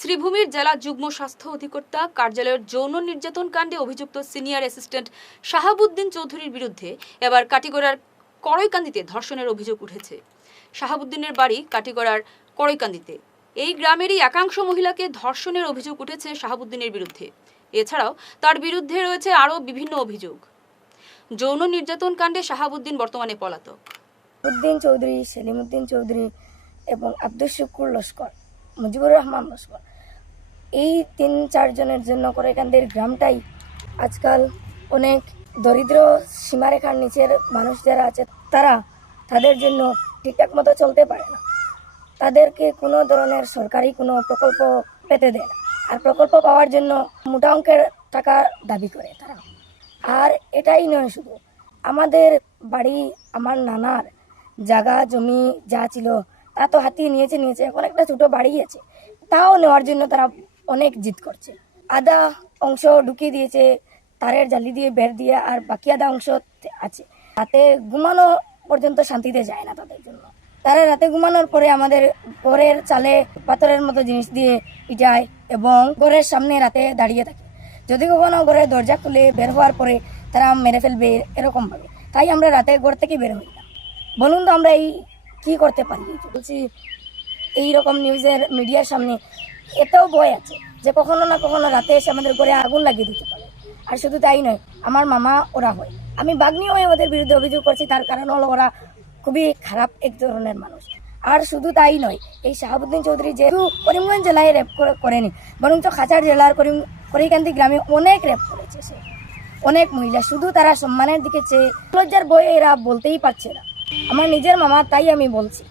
শ্রীভূমির জেলা যুগ্ম স্বাস্থ্য অধিকর্তা কার্যালয়ের যৌন নির্যাতন কাণ্ডে অভিযুক্ত সিনিয়র অ্যাসিস্ট্যান্ট শাহাবুদ্দিন চৌধুরীর বিরুদ্ধে এবার কাটিগড়ার কড়ইকান্দিতে ধর্ষণের অভিযোগ উঠেছে। শাহাবুদ্দিনের বাড়ি কাটিগড়ার কড়ইকান্দিতে। এই গ্রামেরই একাংশ মহিলাকে ধর্ষণের অভিযোগ উঠেছে শাহাবুদ্দিনের বিরুদ্ধে। এছাড়াও তার বিরুদ্ধে রয়েছে আরও বিভিন্ন অভিযোগ। যৌন নির্যাতন কাণ্ডে শাহাবুদ্দিন বর্তমানে পলাতক। উদ্দিন চৌধুরী, সেলিমউদ্দিন চৌধুরী এবং আব্দুল শুকুর লস্কর, মুজিবুর রহমান লস্কর, এই ৩-৪ জনের জন্য কড়ইকান্দির গ্রামটাই আজকাল অনেক দরিদ্র সীমারেখার নিচের মানুষ যারা আছে তাদের জন্য ঠিকঠাক মতো চলতে পারে না। তাদেরকে কোনো ধরনের সরকারি কোনো প্রকল্প পেতে দেয় না, আর প্রকল্প পাওয়ার জন্য মোটা অঙ্কের টাকা দাবি করে তারা। আর এটাই নয়, শুধু আমাদের বাড়ি, আমার নানার জায়গা জমি যা ছিল তা তো হাতিয়ে নিয়েছে, এখন একটা ছোটো বাড়ি আছে, তাও নেওয়ার জন্য তারা অনেক জিদ করছে। আধা অংশ ঢুকিয়ে দিয়েছে তারের জালি দিয়ে, বের দিয়ে, আর বাকি আধা অংশ আছে। রাতে ঘুমানো পর্যন্ত শান্তিতে যায় না তাদের জন্য। তারা রাতে ঘুমানোর পরে আমাদের ঘরের চালে পাথরের মতো জিনিস দিয়ে পিটায় এবং ঘরের সামনে রাতে দাঁড়িয়ে থাকে। যদি কখনো ঘরের দরজা খুলে বের হওয়ার পরে তারা মেরে ফেলবে এরকমভাবে, তাই আমরা রাতে ঘর থেকে বের হই না। বলুন তো আমরা এই কী করতে পারি? বলছি এইরকম মিডিয়ার সামনে এতেও ভয় আছে যে কখনো না কখনো রাতে এসে আমাদের ঘরে আগুন লাগিয়ে দিতে পারে। আর শুধু তাই নয়, আমার মামা ওরা হয়, আমি বাগ্নি হয়ে ওদের বিরুদ্ধে অভিযোগ করছি, তার কারণ হলো ওরা খুবই খারাপ এক ধরনের মানুষ। আর শুধু তাই নয়, এই শাহাবুদ্দিন চৌধুরী যেহেতু করিমগঞ্জ জেলায় রেপ করেনি, বরঞ্চ খাচাড় জেলার কড়ইকান্দি গ্রামে অনেক রেপ করেছে সে, অনেক মহিলা। শুধু তারা সম্মানের দিকে চেয়ে লজ্জার ভয়ে এরা বলতেই পারছে না। আমার নিজের মামা, তাই আমি বলছি